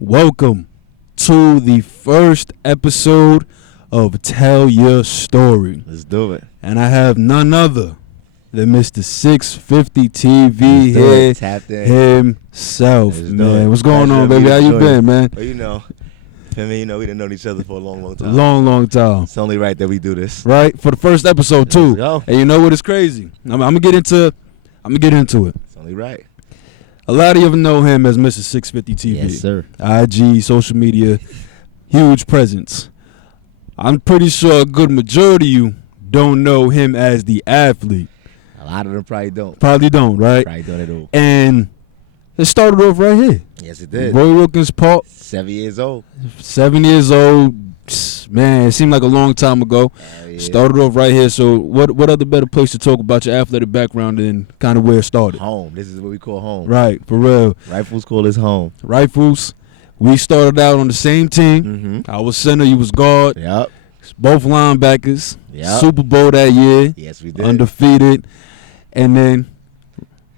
Welcome to the first episode of Tell Your Story. Let's do it. And I have none other than Mr. 650 TV here himself, man. What's going on, baby? How you been, man? Well, we've known each other for a long time. Long time. It's only right that we do this. Right? For the first episode, too. Let's go. And you know what is crazy? I'm gonna get into it. It's only right. A lot of you know him as Mr. 650 TV. Yes, sir. IG, social media, huge presence. I'm pretty sure a good majority of you don't know him as the athlete. A lot of them probably don't. Probably don't, right? Probably don't at all. And it started off right here. Yes, it did. Roy Wilkins Park. 7 years old. 7 years old. Man, it seemed like a long time ago. Yeah. Started off right here. So what other better place to talk about your athletic background than kind of where it started? Home. This is what we call home. Right, for real. Rifles call this home. Rifles. We started out on the same team. Mm-hmm. I was center, you was guard. Yep. Both linebackers. Yep. Super Bowl that year. Yes, we did. Undefeated. And then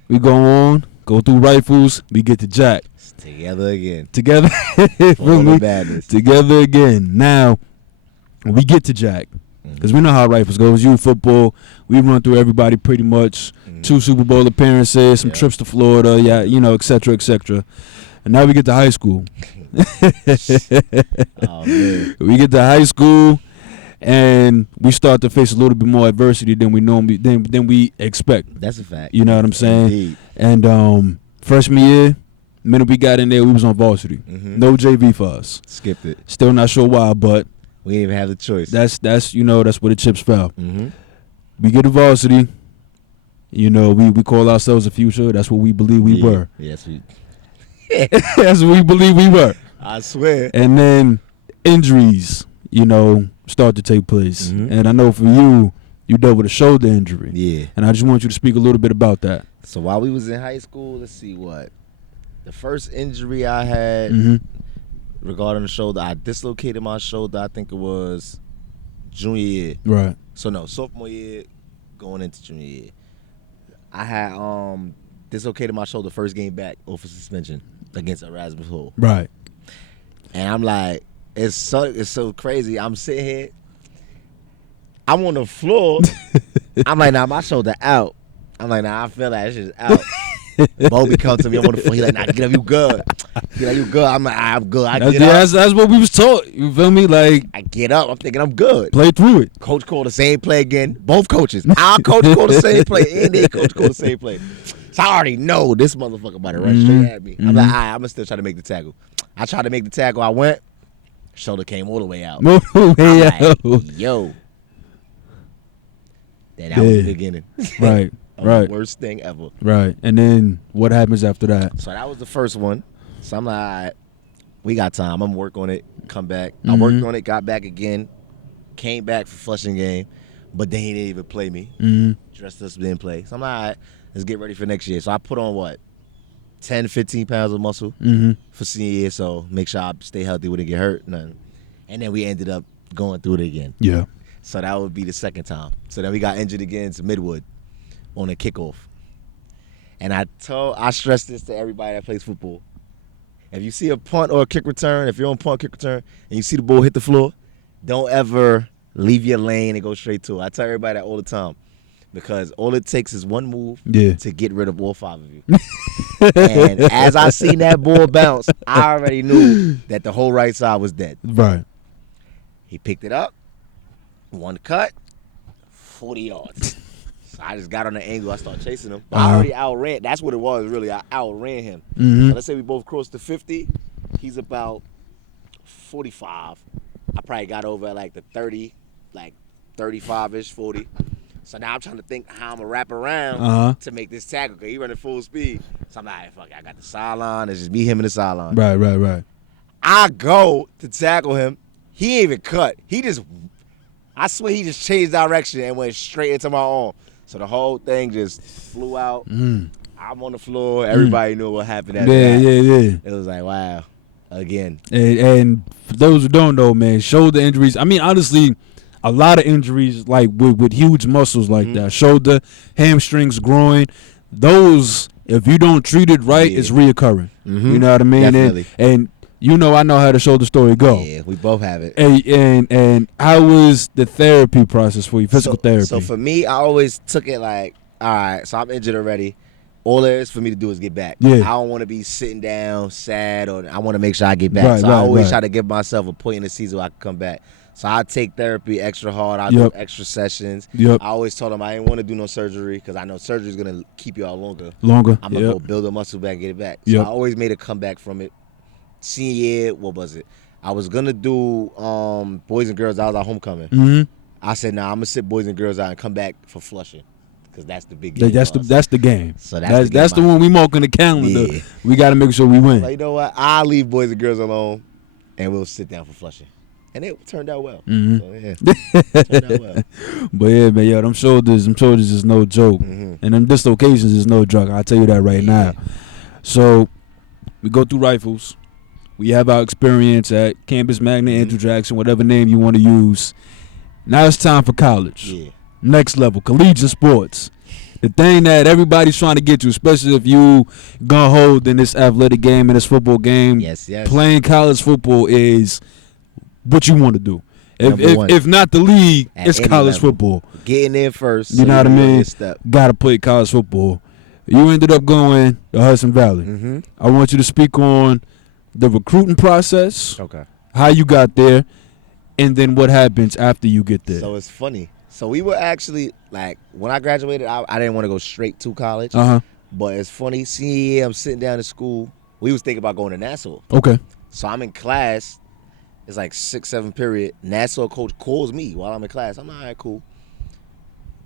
we go through Rifles, we get to Jack. Together again. Together. For the badness. Together again. Now, when we get to Jack, because we know how Rifles goes. You football, we run through everybody pretty much. 2 Super Bowl appearances, some trips to Florida, et cetera, et cetera. And now we get to high school. Oh, man. We get to high school, and we start to face a little bit more adversity than we normally than we expect. That's a fact. You know what I'm saying? Indeed. And freshman year, the minute we got in there, we was on varsity. Mm-hmm. No JV for us. Skipped it. Still not sure why, but We didn't even have the choice. that's where the chips fell. Mm-hmm. We get to varsity. We call ourselves the future. That's what we believe we were. Yes, we. That's what we believe we were. I swear. And then injuries, start to take place. Mm-hmm. And I know for you dealt with a shoulder injury. Yeah. And I just want you to speak a little bit about that. So while we was in high school, let's see what. The first injury I had regarding the shoulder, I dislocated my shoulder, I think it was junior year. Right. So no, sophomore year going into junior year. I had dislocated my shoulder first game back off of suspension against Erasmus Hall. Right. And I'm like, it's so crazy. I'm sitting here, I'm on the floor. I'm like, nah, my shoulder out. I'm like, nah, I feel like it's just out. Bobby comes to me, I'm on the floor. He like, nah, get up, you good. Get up, you good. I'm like, I'm good. I get up. That's what we was taught. You feel me? Like, I get up. I'm thinking I'm good. play through it. Coach called the same play again. Both coaches. Our coach called the same play, and their coach called the same play. So I already know this motherfucker about to run straight at me. I'm like, all right, I'm going to still try to make the tackle. I tried to make the tackle. I went. Shoulder came all the way out. I'm like, yo. That was the beginning. Right. Right. The worst thing ever. Right. And then what happens after that? So that was the first one. So I'm like, all right, we got time. I'm going to work on it, come back. I worked on it, got back again, came back for Flushing game, but then he didn't even play me. Dressed us, didn't play. So I'm like, all right, let's get ready for next year. So I put on, 10, 15 pounds of muscle for senior year, so make sure I stay healthy, wouldn't get hurt, nothing. And then we ended up going through it again. Yeah. So that would be the second time. So then we got injured again to Midwood on a kickoff. And I stress this to everybody that plays football. If you see a punt or a kick return, if you're on punt, kick return, and you see the ball hit the floor, don't ever leave your lane and go straight to it. I tell everybody that all the time. Because all it takes is one move to get rid of all 5 of you. And as I seen that ball bounce, I already knew that the whole right side was dead. Right. He picked it up, one cut, 40 yards. So I just got on the angle. I started chasing him. I already outran. That's what it was, really. I outran him. So let's say we both crossed the 50. He's about 45. I probably got over at like the 30, like 35-ish, 40. So now I'm trying to think how I'm going to wrap around to make this tackle because he running full speed. So I'm like, fuck it, I got the sideline. It's just me, him, and the sideline. Right. I go to tackle him. He ain't even cut. I swear he just changed direction and went straight into my arm. So the whole thing just flew out. I'm on the floor. Everybody knew what happened after that. Yeah. It was like, wow, again. And for those who don't know, man, shoulder injuries. I mean, honestly, a lot of injuries like with huge muscles like that, shoulder, hamstrings, groin, those, if you don't treat it right, it's reoccurring. You know what I mean? Definitely. And You know, I know how the shoulder story go. Yeah, we both have it. And how was the therapy process for you, physical therapy? So for me, I always took it like, all right, so I'm injured already. All there is for me to do is get back. Yeah. I don't want to be sitting down, sad, or I want to make sure I get back. Right, so I always right. try to give myself a point in the season where I can come back. So I take therapy extra hard. I Yep. do extra sessions. Yep. I always told them I didn't want to do no surgery because I know surgery is going to keep you out longer. Longer. I'm going to go build a muscle back and get it back. So Yep. I always made a comeback from it. Senior year, what was it? I was going to do boys and girls. I was at homecoming. Mm-hmm. I said, nah, I'm going to sit boys and girls out and come back for Flushing. Because that's the big game. That's the game. So that's the one we mark on the calendar. Yeah. We got to make sure we win. Like, you know what? I'll leave boys and girls alone, and we'll sit down for Flushing. And it turned out well. Mm-hmm. So, yeah, turned out well. But yeah, man, yo, them shoulders is no joke. Mm-hmm. And them dislocations is no joke. I'll tell you that right now. So we go through rifles. We have our experience at Campus Magnet, Andrew Jackson, whatever name you want to use. Now it's time for college. Yeah. Next level, collegiate sports. The thing that everybody's trying to get to, especially if you gonna hold in this athletic game, in this football game. Yes. Playing college football is what you want to do. If not the league, At it's any college level. football. Getting in first. You know what I mean? Step. Gotta play college football. You ended up going to Hudson Valley. Mm-hmm. I want you to speak on the recruiting process, Okay. how you got there, and then what happens after you get there. So it's funny. So we were actually, like, when I graduated, I didn't want to go straight to college. Uh-huh. But it's funny. Senior year, I'm sitting down in school. We was thinking about going to Nassau. Okay. So I'm in class. It's like 6, 7 period. Nassau coach calls me while I'm in class. I'm like, all right, cool.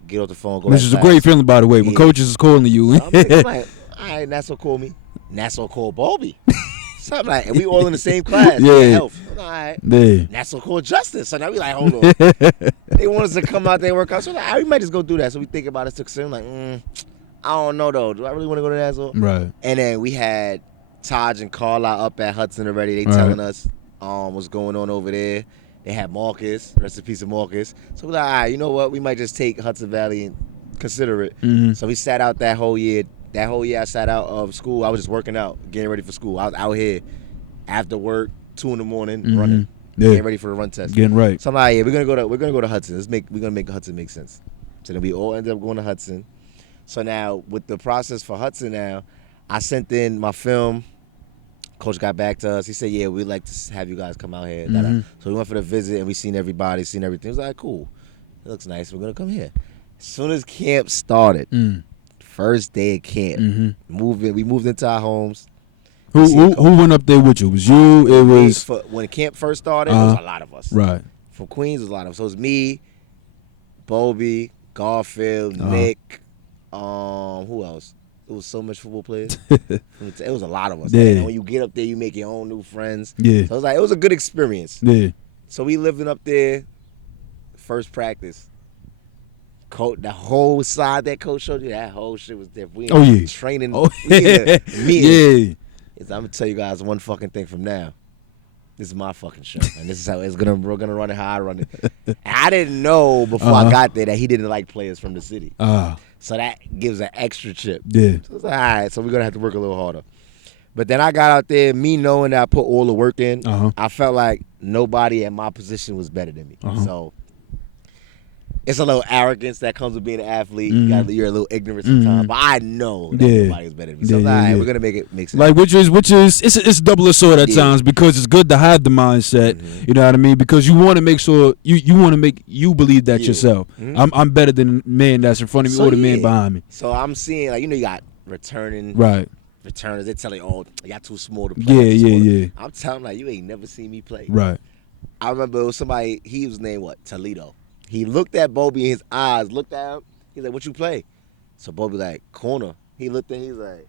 Get off the phone. Go. Which is a great feeling, by the way, when Yeah. coaches is calling you. So I'm like, all right, Nassau called me. Nassau called Bobby. So I'm like, and we all in the same class. Yeah. Health. I'm like, all right. Yeah. Nassau called Justice. So now we like, hold on. They want us to come out there and work out. So like, all right, we might just go do that. So we think about it. So I'm like, I don't know though. Do I really want to go to Nassau? Right. And then we had Taj and Carla up at Hudson already. They Right. telling us what's going on over there. They had Marcus, rest in peace of Marcus. So we're like, all right, you know what? We might just take Hudson Valley and consider it. Mm-hmm. So we sat out that whole year. That whole year I sat out of school. I was just working out, getting ready for school. I was out here after work, 2 in the morning, running, getting ready for the run test. Getting right. So I'm like, yeah, we're gonna go to Hudson. We're gonna make Hudson make sense. So then we all ended up going to Hudson. So now with the process for Hudson now, I sent in my film. Coach got back to us. He said, yeah, we'd like to have you guys come out here. Mm-hmm. So we went for the visit and we seen everybody, seen everything. It was like, cool. It looks nice. We're gonna come here. As soon as camp started, first day of camp, we moved into our homes. Who went up there with you? It was you? It was When camp first started, it was a lot of us. right. From Queens, it was a lot of us. So it was me, Bobby, Garfield, Nick, who else? It was so much football players. It was a lot of us. Yeah. And when you get up there, you make your own new friends. Yeah. So it was a good experience. Yeah. So we living up there, first practice. Coach, the whole side that coach showed you, that whole shit was there. We in training. Oh, we in the meeting. yeah. I'm gonna tell you guys one fucking thing from now. This is my fucking show, and this is how we're gonna run it how I run it. And I didn't know before I got there that he didn't like players from the city. So that gives an extra chip. Yeah. So it's like, all right, so we're gonna have to work a little harder. But then I got out there, me knowing that I put all the work in, I felt like nobody at my position was better than me. So it's a little arrogance that comes with being an athlete. You're a little ignorant sometimes, but I know that nobody is better than me. So all right, we're gonna make it make sense. Like which is it's a double edged sword at times because it's good to have the mindset. You know what I mean? Because you want to make sure you want to make you believe that yourself. I'm better than the man that's in front of me or the man behind me. So I'm seeing like you got returning returners. They telling y'all too small to play. Yeah. I'm telling like you ain't never seen me play. Right. I remember it was somebody. He was named Toledo. He looked at Bobby in his eyes, looked at him. He's like, what you play? So Bobby like, corner. He looked at him, he's like,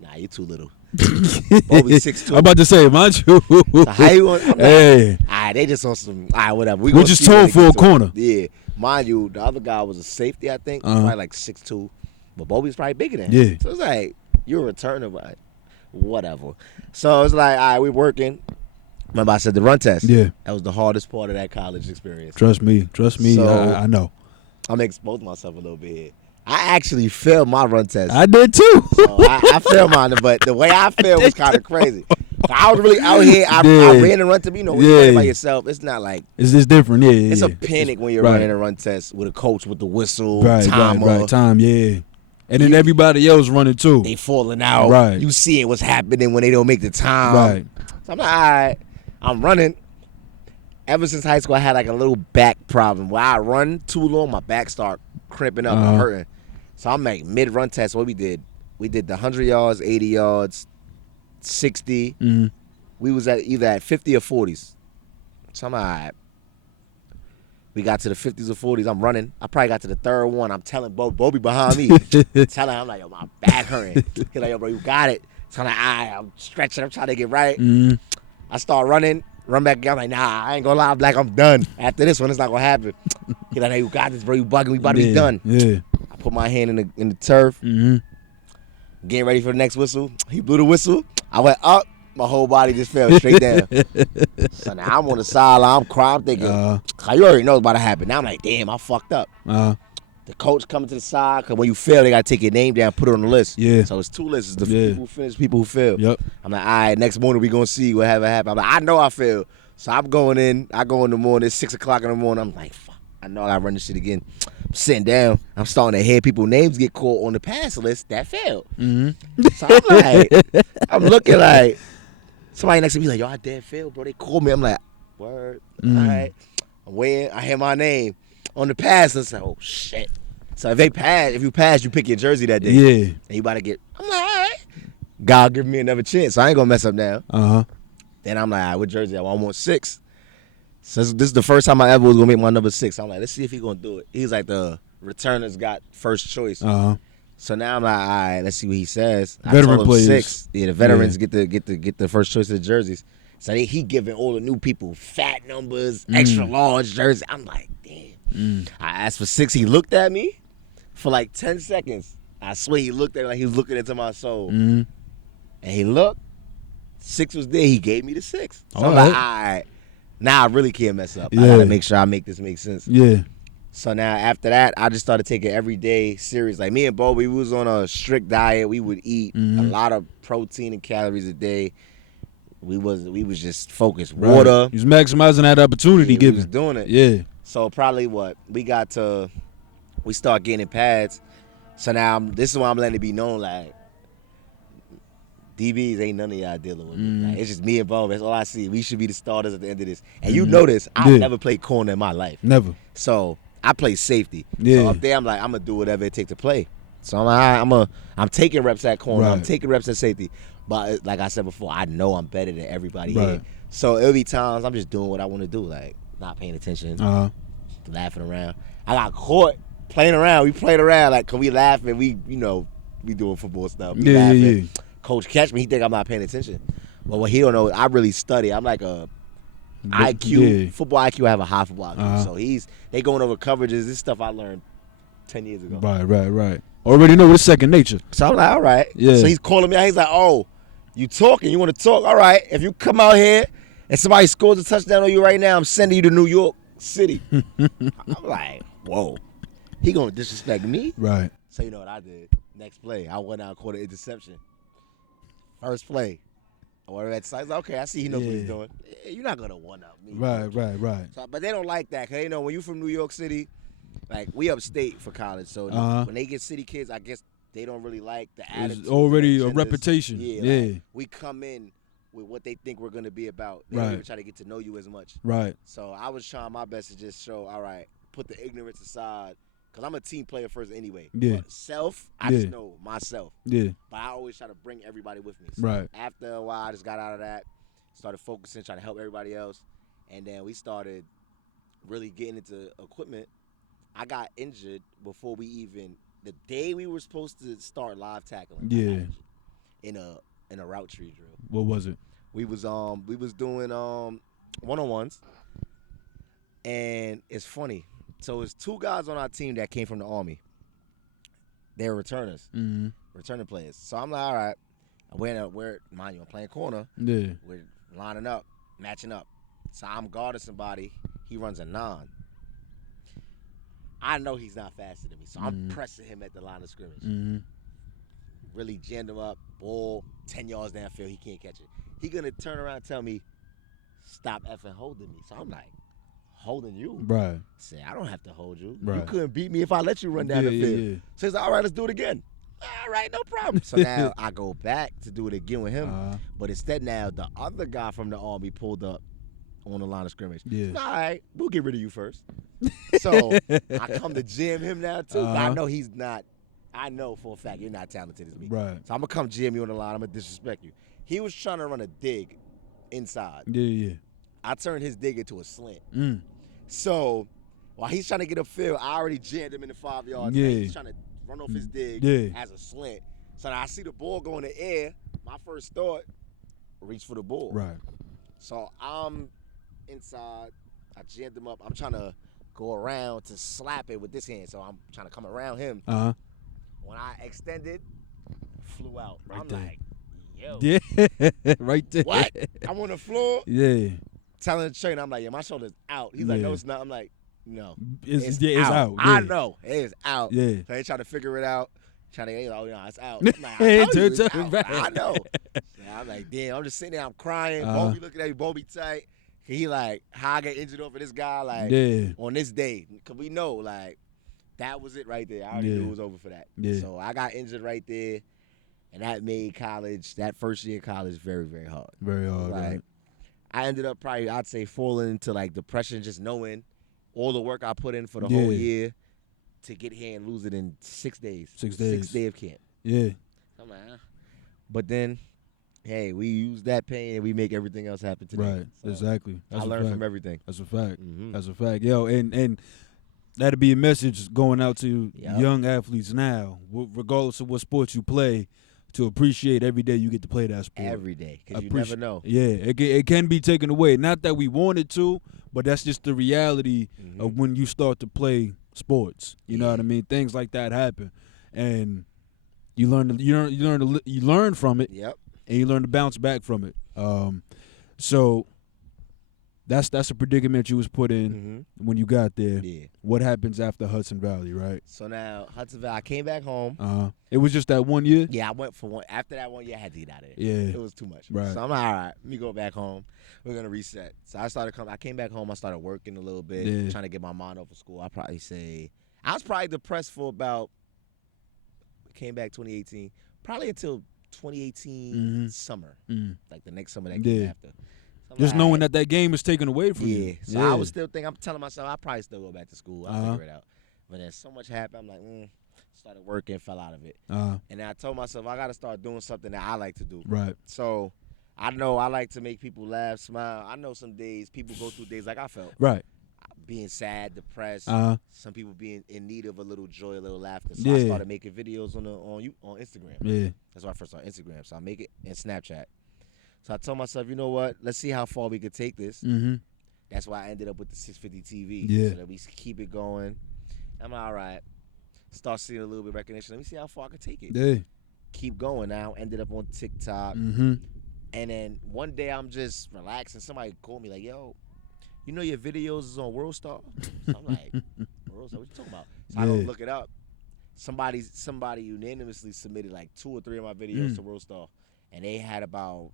nah, you too little. Bobby 6'2". I'm about to say, mind you. So how you want? Like, hey. All right, they just on some, all right, whatever. We just told for a corner. Yeah. Mind you, the other guy was a safety, I think. Probably like 6'2". But Bobby's probably bigger than him. Yeah. So it's like, you're a returner, but whatever. So it's like, all right, we're working. Remember I said the run test? Yeah. That was the hardest part of that college experience. Trust me. So, I know. I'm expose myself a little bit here. I actually failed my run test. I did too. So I failed mine, but the way I failed was kind of crazy. If I was really out here, I ran and run to me. You know, when you're running by yourself, it's not like it's just different. Yeah, it's a panic when you're running a run test with a coach with the whistle, timer, right, time, yeah. And then everybody else running too. They falling out. Right. You seeing what's happening when they don't make the time. Right. So I'm like, all right, I'm running. Ever since high school, I had like a little back problem. When I run too long, my back start crimping up and hurting. So I'm like mid-run test. What we did the 100 yards, 80 yards, 60. Mm-hmm. We was either at 50 or 40s. So I'm like, all right. We got to the 50s or 40s. I'm running. I probably got to the third one. I'm telling Bobby behind me. Telling him, I'm like, yo, my back hurting. He's like, yo, bro, you got it. So I'm like, all right, I'm stretching. I'm trying to get right. Mm-hmm. I start running. Run back again. I'm like, nah, I ain't gonna lie. I'm like, I'm done. After this one, it's not gonna happen. He's like, hey, you got this, bro. You bugging. We about to be done. Yeah. I put my hand in the turf. Mm-hmm. Getting ready for the next whistle. He blew the whistle. I went up. My whole body just fell straight down. So now I'm on the sideline. I'm crying. I'm thinking, you already know what's about to happen. Now I'm like, damn, I fucked up. The coach coming to the side, because when you fail, they got to take your name down, put it on the list. Yeah. So it's 2 lists. It's the people who finish, people who fail. Yep. I'm like, all right, next morning we going to see whatever happened. I'm like, I know I failed. So I'm going in. I go in the morning. It's 6 o'clock in the morning. I'm like, fuck. I know I got to run this shit again. I'm sitting down. I'm starting to hear people's names get called on the pass list that failed. Mm-hmm. So I'm like, I'm looking like, somebody next to me like, yo, I dead failed, bro. They called me. I'm like, word. All right. I'm waiting. I hear my name on the pass list. Like, oh, shit. So if you pass, you pick your jersey that day. Yeah. And you about to get, I'm like, all right. God give me another chance. So I ain't going to mess up now. Uh-huh. Then I'm like, all right, what jersey? I want 6. So this is the first time I ever was going to make my number 6. I'm like, let's see if he's going to do it. He's like, the returners got first choice. Uh-huh. So now I'm like, all right, let's see what he says. Veteran I told him players. 6. Yeah, the veterans get the first choice of the jerseys. So he giving all the new people fat numbers, extra large jerseys. I'm like, damn. I asked for 6. He looked at me for like 10 seconds. I swear he looked at me like he was looking into my soul. And he looked. 6 was there. He gave me the 6. So I'm like, all right. Now I really can't mess up. I got to make sure I make this make sense. Yeah. So now after that, I just started taking every day serious. Like me and Bo, we was on a strict diet. We would eat a lot of protein and calories a day. We was just focused. Right. Water. He was maximizing that opportunity given. We was doing it. Yeah. So probably we start getting pads. So now this is why I'm letting it be known, like, DBs ain't none of y'all dealing with me. Like, it's just me and Bo. That's all I see. We should be the starters at the end of this. And you know this. I've never played corner in my life. Never. So I play safety. Yeah. So up there, I'm like, I'm gonna do whatever it takes to play. So I'm like, all right, I'm taking reps at corner. I'm taking reps at safety. But like I said before, I know I'm better than everybody here. So it'll be times I'm just doing what I want to do, like not paying attention, laughing around. I got caught playing around. We played around, like, cause we laughing. We doing football stuff. We laughing. Yeah. Coach catch me. He think I'm not paying attention. But what he don't know, I really study. I'm like a IQ, football IQ. I have a high football IQ. So they going over coverages. This stuff I learned 10 years ago. Right. Already know it's second nature. So I'm like, all right. Yeah. So he's calling me out. He's like, oh, you talking? You want to talk? All right. If you come out here and somebody scores a touchdown on you right now, I'm sending you to New York City. I'm like, whoa. He going to disrespect me? Right. So you know what I did? Next play, I went out and caught an interception. First play. I went at the okay, I see he knows what he's doing. You're not going to one-up me. Right. So, but they don't like that because, when you're from New York City, like, we upstate for college. So when they get city kids, I guess they don't really like the attitude. It's already a reputation. Yeah. Like, we come in with what they think we're going to be about. They don't even try to get to know you as much. Right. So I was trying my best to just show, all right, put the ignorance aside. Because I'm a team player first anyway. Yeah. But self, I just know myself. Yeah. But I always try to bring everybody with me. So right. After a while, I just got out of that, started focusing, trying to help everybody else. And then we started really getting into equipment. I got injured before the day we were supposed to start live tackling. Yeah. In a route tree drill. What was it? We was doing one-on-ones. And it's funny. So it's 2 guys on our team that came from the Army. They're returners, returning players. So I'm like, all right, mind you, I'm playing corner. Yeah. We're lining up, matching up. So I'm guarding somebody. He runs a 9. I know he's not faster than me, so I'm pressing him at the line of scrimmage. Really jammed him up, ball 10 yards downfield. He can't catch it. he gonna turn around and tell me, stop effing holding me. So I'm like, holding you? Right. Say, I don't have to hold you. Right. You couldn't beat me if I let you run down the field. Yeah. So he's like, all right, let's do it again. All right, no problem. So now I go back to do it again with him. But instead now the other guy from the Army pulled up on the line of scrimmage. Yeah. All right, we'll get rid of you first. So I come to jam him now too. But I know he's not. I know for a fact you're not talented as me. Right. So I'm going to come jam you on the line. I'm going to disrespect you. He was trying to run a dig inside. Yeah. I turned his dig into a slant. Mm. So while he's trying to get upfield, I already jammed him in the 5 yards. Yeah. He's trying to run off his dig as a slant. So now I see the ball go in the air. My first thought, reach for the ball. Right. So I'm inside. I jammed him up. I'm trying to go around to slap it with this hand. So I'm trying to come around him. When I extended, flew out. Right I'm there. like, yo. Yeah. Right there. What? I'm on the floor. Yeah. Telling the trainer, I'm like, yeah, my shoulder's out. He's like, no, it's not. I'm like, no. It's out. Yeah. I know. It is out. Yeah. So they try to figure it out. Trying to, oh, yeah, it's out. I'm like, I told you it's out. I know. Yeah, I'm like, damn. I'm just sitting there. I'm crying. Bobby looking at me. Bobby tight. He like, how I get injured off of this guy, like, on this day. Because we know, like, that was it right there. I already knew it was over for that. Yeah. So I got injured right there. And that made college, that first year of college, very, very hard. Very hard. Like, right. I ended up probably, I'd say, falling into like depression, just knowing all the work I put in for the whole year to get here and lose it in 6 days. 6 days. 6 days of camp. Yeah. I'm like, But then, hey, we use that pain and we make everything else happen today. Right. So Exactly. I learned from everything. That's a fact. Mm-hmm. That's a fact. Yo, and that'll be a message going out to young athletes now, regardless of what sports you play, to appreciate every day you get to play that sport. Every day, because you never know. Yeah, it can be taken away. Not that we want it to, but that's just the reality of when you start to play sports. You know what I mean? Things like that happen, and you learn from it. Yep. And you learn to bounce back from it. So that's a predicament you was put in when you got there. Yeah. What happens after Hudson Valley, right? So now Hudson Valley, I came back home. It was just that 1 year? Yeah, I went for one. After that 1 year, I had to get out of there. Yeah. It was too much. Right. So I'm like, all right, let me go back home. We're gonna reset. So I came back home. I started working a little bit, trying to get my mind off of school. I probably say I was probably depressed for about. Came back 2018, probably until 2018 summer, like the next summer that came after. So just knowing that game was taken away from you. Yeah. So I was still thinking. I'm telling myself I probably still go back to school. I'll figure it out. But then so much happened. I'm like, started working, fell out of it. And then I told myself I got to start doing something that I like to do. Right. So I know I like to make people laugh, smile. I know some days people go through days like I felt. Right. Being sad, depressed. Some people being in need of a little joy, a little laughter. So I started making videos on Instagram. Yeah. That's why I first started Instagram. So I make it in Snapchat. So I told myself, you know what? Let's see how far we could take this. That's why I ended up with the 650 TV. Yeah. So that we keep it going. I'm like, all right. Start seeing a little bit of recognition. Let me see how far I can take it. Yeah. Keep going now. Ended up on TikTok. And then one day I'm just relaxing. Somebody called me like, yo, you know your videos is on World Star? So I'm like, World Star, what you talking about? So I don't look it up. Somebody unanimously submitted like 2 or 3 of my videos to World Star. And they had about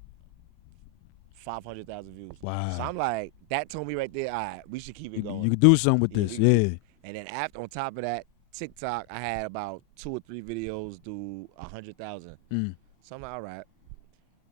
500,000 views. Wow. So I'm like, that told me right there, all right, we should keep it going. You could do something with this, And then on top of that, TikTok, I had about 2 or 3 videos do 100,000. So I'm like, all right.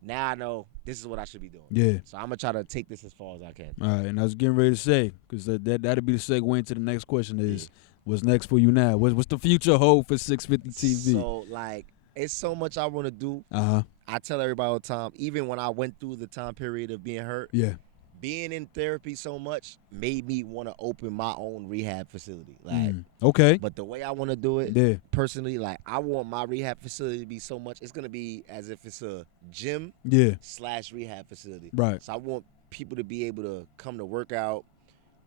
Now I know this is what I should be doing. Yeah. So I'm going to try to take this as far as I can. All right, and I was getting ready to say, because that'll be the segue into the next question is, what's next for you now? What's the future hold for 650 TV? So, like, it's so much I want to do. I tell everybody all the time, even when I went through the time period of being hurt, being in therapy so much made me want to open my own rehab facility. Like, okay. But the way I want to do it, personally, like, I want my rehab facility to be so much, it's going to be as if it's a gym / rehab facility. Right. So I want people to be able to come to work out,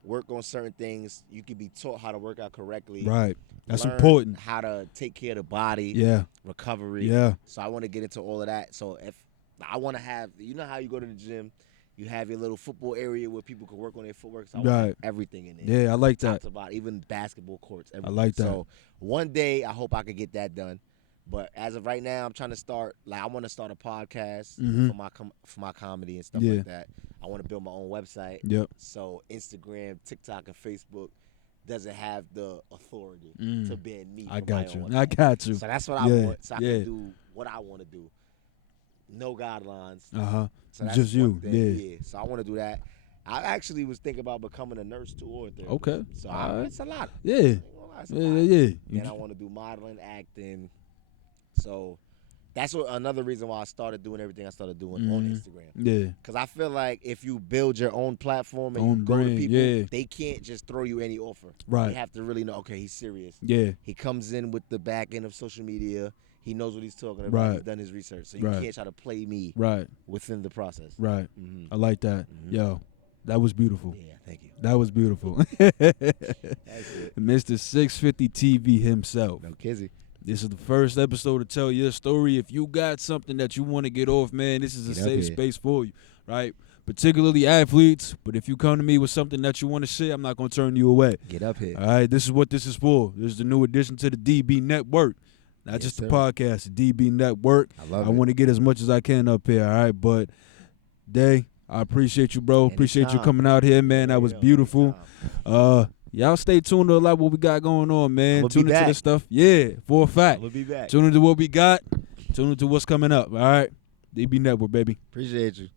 work on certain things. You can be taught how to work out correctly. Right. That's learn important. How to take care of the body. Yeah. Recovery. Yeah. So I want to get into all of that. So if I want to have, you know how you go to the gym, you have your little football area where people can work on their footwork. So I want everything in there. Yeah, I like Top that. to bottom, even basketball courts. Everything. I like that. So one day I hope I could get that done. But as of right now, I'm trying to start. Like, I want to start a podcast for my comedy and stuff like that. I want to build my own website. Yep. So Instagram, TikTok, and Facebook doesn't have the authority to ban me. I from got my you. own I got you. So that's what I want. So I can do what I want to do. No guidelines. So that's just you. Yeah. So I want to do that. I actually was thinking about becoming a nurse too or a therapist. Okay. So it's a lot. Yeah. Yeah. Then I want to do modeling, acting. So that's another reason why I started doing everything I started doing on Instagram. Yeah. Because I feel like if you build your own platform and you go brand, to people, they can't just throw you any offer. Right. You have to really know, okay, he's serious. Yeah. He comes in with the back end of social media. He knows what he's talking about. Right. He's done his research. So you can't try to play me within the process. Right. I like that. Yo, that was beautiful. Yeah, thank you. That was beautiful. That's it. Mr. 650 TV himself. No kizzy. This is the first episode to tell your story. If you got something that you want to get off, man, this is a safe space for you, right? Particularly athletes. But if you come to me with something that you want to share, I'm not going to turn you away. Get up here. All right, this is what this is for. This is the new addition to the DB Network. Not just the podcast, the DB Network. I want to get as much as I can up here, all right? But, Day, I appreciate you, bro. Anytime. Appreciate you coming out here, man. That was beautiful. Y'all stay tuned to a lot what we got going on, man. Tune into this stuff. Yeah, for a fact. We'll be back. Tune into what we got. Tune into what's coming up, all right? DB Network, baby. Appreciate you.